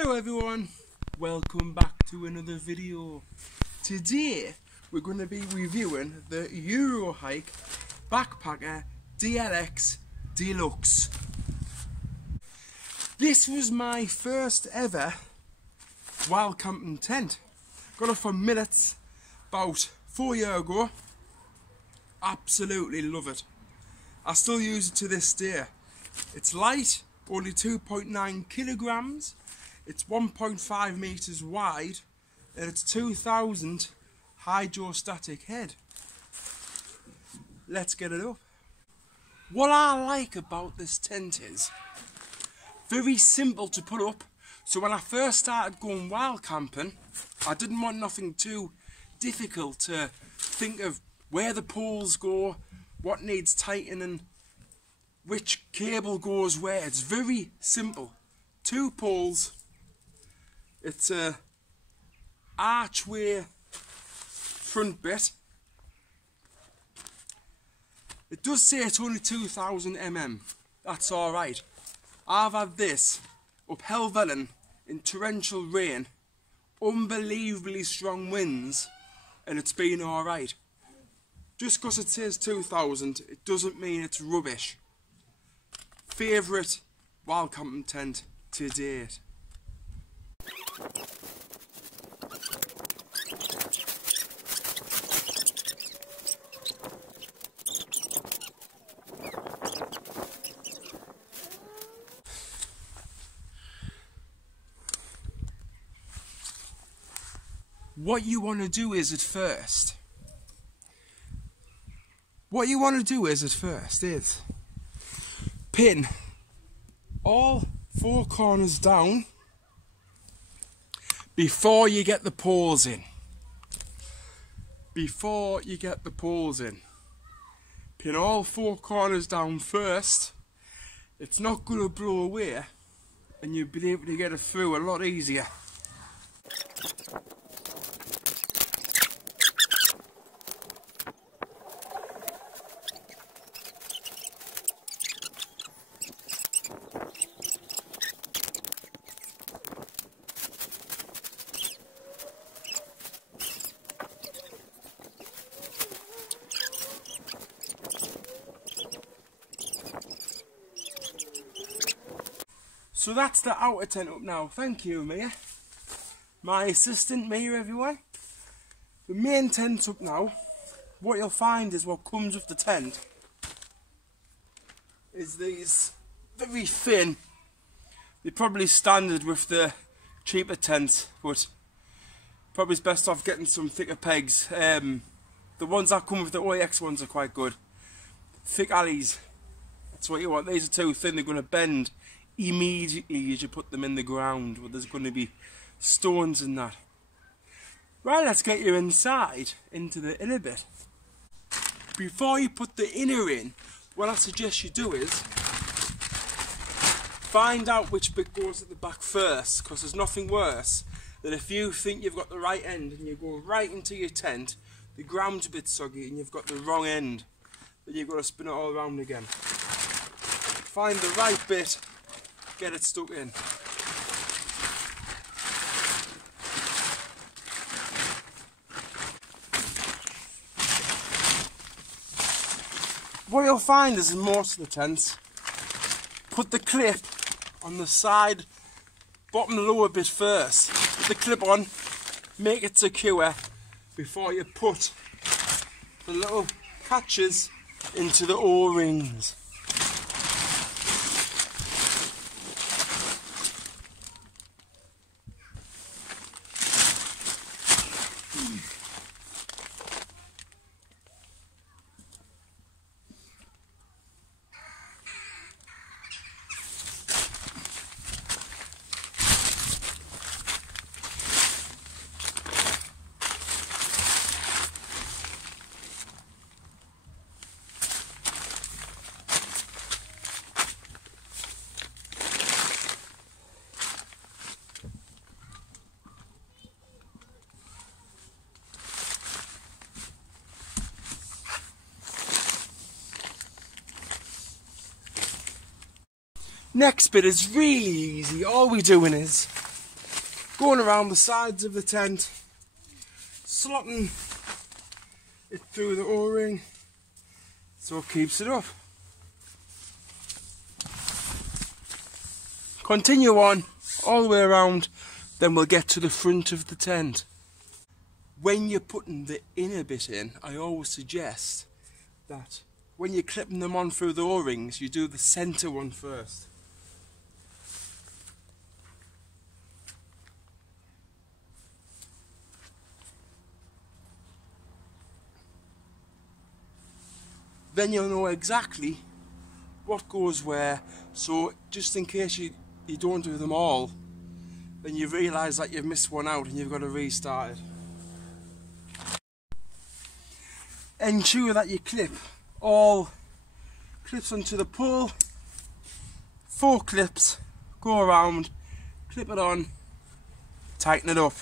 Hello everyone, welcome back to another video. Today we're going to be reviewing the Eurohike Backpacker DLX Deluxe. This was my first ever wild camping tent. Got it from Millets about 4 years ago. Absolutely love it. I still use it to this day. It's light, only 2.9 kilograms. It's 1.5 meters wide and it's 2000 hydrostatic head. Let's get it up. What I like about this tent is very simple to put up. So when I first started going wild camping, I didn't want nothing too difficult to think of where the poles go, what needs tightening, which cable goes where. It's very simple. 2 poles. It's a archway front bit. It does say it's only 2000 mm. That's alright. I've had this up Helvellyn in torrential rain, unbelievably strong winds, and it's been alright. Just because it says 2000, it doesn't mean it's rubbish. Favourite wild camping tent to date. What you want to do is pin all 4 corners down before you get the poles in. Pin all 4 corners down first. It's not going to blow away and you'll be able to get it through a lot easier. So that's the outer tent up now. Thank you, Mia. My assistant, Mia, everyone. The main tent's up now. What you'll find is what comes with the tent is these very thin. They're probably standard with the cheaper tents, but probably it's best off getting some thicker pegs. The ones that come with the OEX ones are quite good. Thick alleys. That's what you want. These are too thin. They're going to bend immediately as you put them in the ground, where there's going to be stones and that. Right, let's get you inside into the inner bit. Before you put the inner in, what I suggest you do is find out which bit goes at the back first, because there's nothing worse than if you think you've got the right end and you go right into your tent, the ground's a bit soggy and you've got the wrong end, then you've got to spin it all around again. Find the right bit, get it stuck in. What you'll find is in most of the tents, put the clip on the side, bottom lower bit first. Put the clip on, make it secure before you put the little catches into the O-rings. Next bit is really easy. All we're doing is going around the sides of the tent, slotting it through the O-ring so it keeps it up. Continue on all the way around, then we'll get to the front of the tent. When you're putting the inner bit in, I always suggest that when you're clipping them on through the O-rings, you do the centre one first. Then you'll know exactly what goes where, so just in case you don't do them all, then you realise that you've missed one out and you've got to restart it. Ensure that you clip all clips onto the pole, 4 clips, go around, clip it on, tighten it up.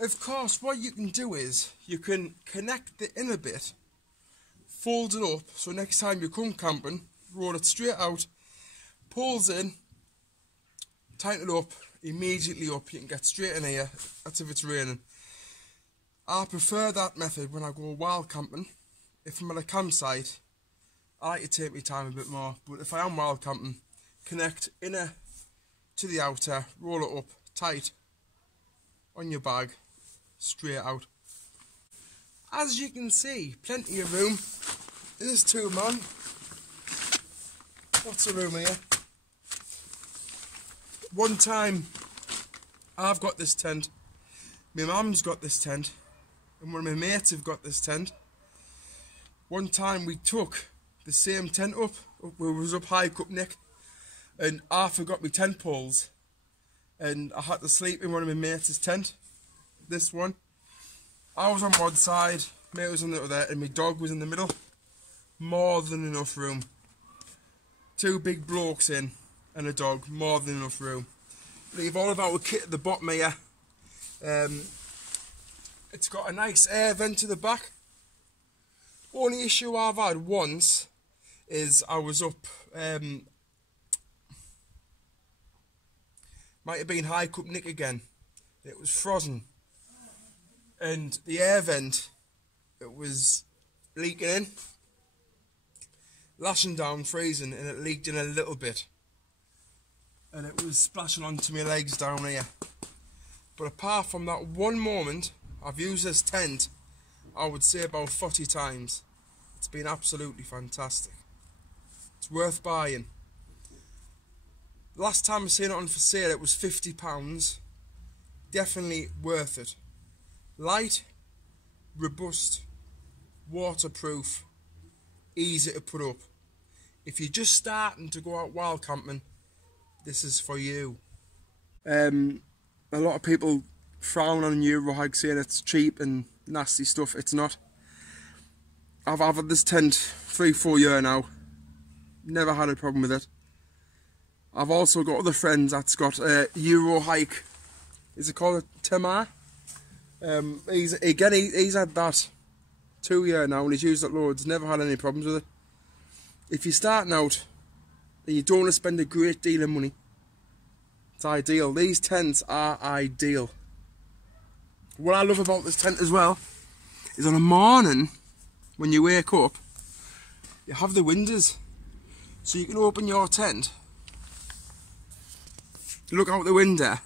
Of course, what you can do is you can connect the inner bit, fold it up, so next time you come camping, roll it straight out, pulls in, tighten it up, immediately up, you can get straight in here, that's if it's raining. I prefer that method when I go wild camping. If I'm at a campsite, I like to take my time a bit more, but if I am wild camping, connect inner to the outer, roll it up tight on your bag, straight out. As you can see, plenty of room. This is 2 man. Lots of room here. One time I've got this tent, my mum's got this tent, and one of my mates have got this tent. One time we took the same tent up, we was up high up Nick, and I forgot my tent poles, and I had to sleep in one of my mates' tent. This one. I was on one side, mate was on the other, and my dog was in the middle. More than enough room. 2 big blokes in, and a dog, more than enough room. Leave all of our kit at the bottom here. It's got a nice air vent to the back. Only issue I've had once is I was up, might have been high up Nick again. It was frozen. And the air vent, it was leaking in, lashing down, freezing, and it leaked in a little bit. And it was splashing onto my legs down here. But apart from that one moment, I've used this tent, I would say about 40 times. It's been absolutely fantastic. It's worth buying. Last time I seen it on for sale, it was £50. Definitely worth it. Light, robust, waterproof, easy to put up. If you're just starting to go out wild camping, this is for you. A lot of people frown on Eurohike, saying it's cheap and nasty stuff. It's not. I've had this tent 3-4 years now. Never had a problem with it. I've also got other friends that's got a Eurohike. Is it called a Tamar? He's had that 2 years now and he's used it loads, never had any problems with it. If you're starting out and you don't want to spend a great deal of money, it's ideal. These tents are ideal. What I love about this tent as well is on a morning when you wake up, you have the windows, so you can open your tent, look out the window,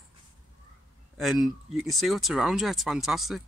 and you can see what's around you. It's fantastic.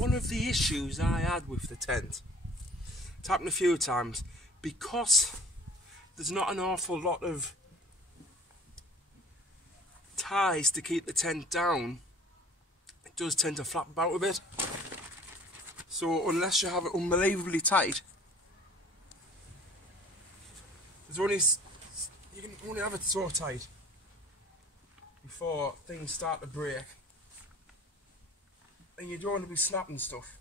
one of the issues I had with the tent, it's happened a few times, because there's not an awful lot of ties to keep the tent down, it does tend to flap about a bit. So unless you have it unbelievably tight, you can only have it so tight before things start to break, and you don't want to be snapping stuff.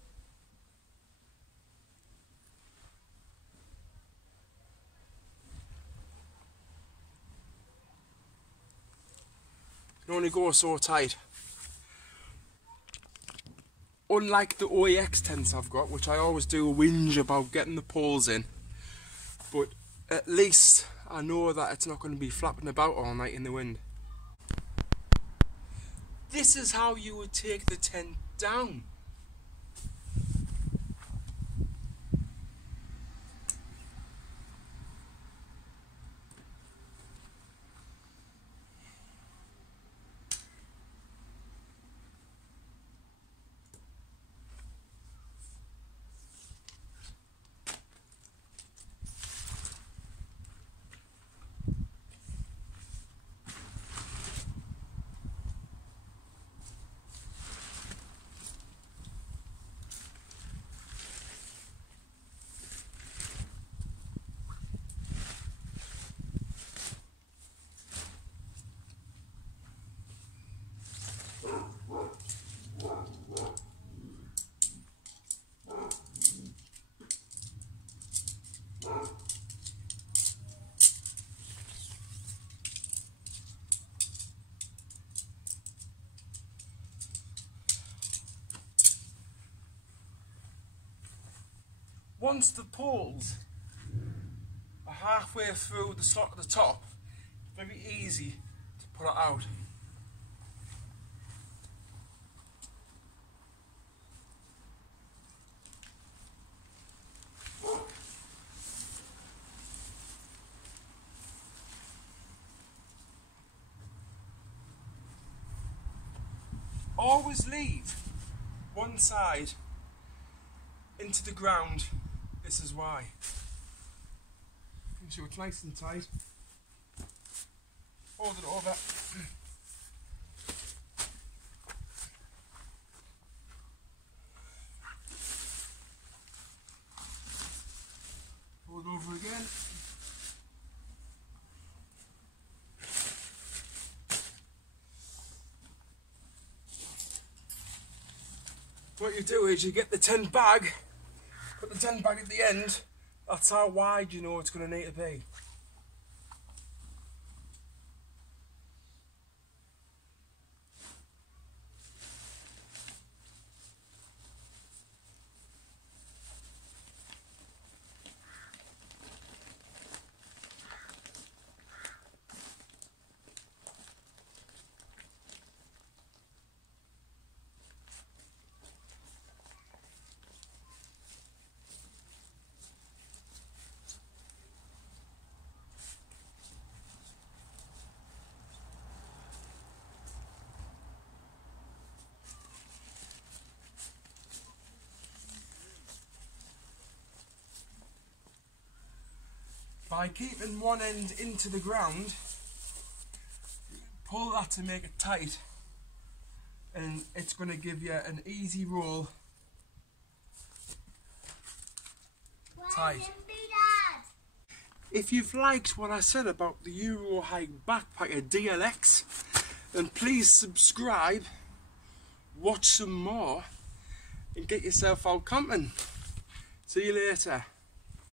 You can only go so tight. Unlike the OEX tents I've got, which I always do whinge about getting the poles in, but at least I know that it's not going to be flapping about all night in the wind. This is how you would take the tent down. Once the poles are halfway through the slot at the top, it's very easy to pull it out. Always leave one side into the ground. This is why. Make sure it's nice and tight. Fold it over. Fold over again. What you do is you get the tent bag, put the tent bag at the end. That's how wide you know it's going to need to be. By keeping one end into the ground, pull that to make it tight, and it's going to give you an easy roll tight. If you've liked what I said about the Eurohike Backpacker DLX, then please subscribe, watch some more, and get yourself out camping. See you later.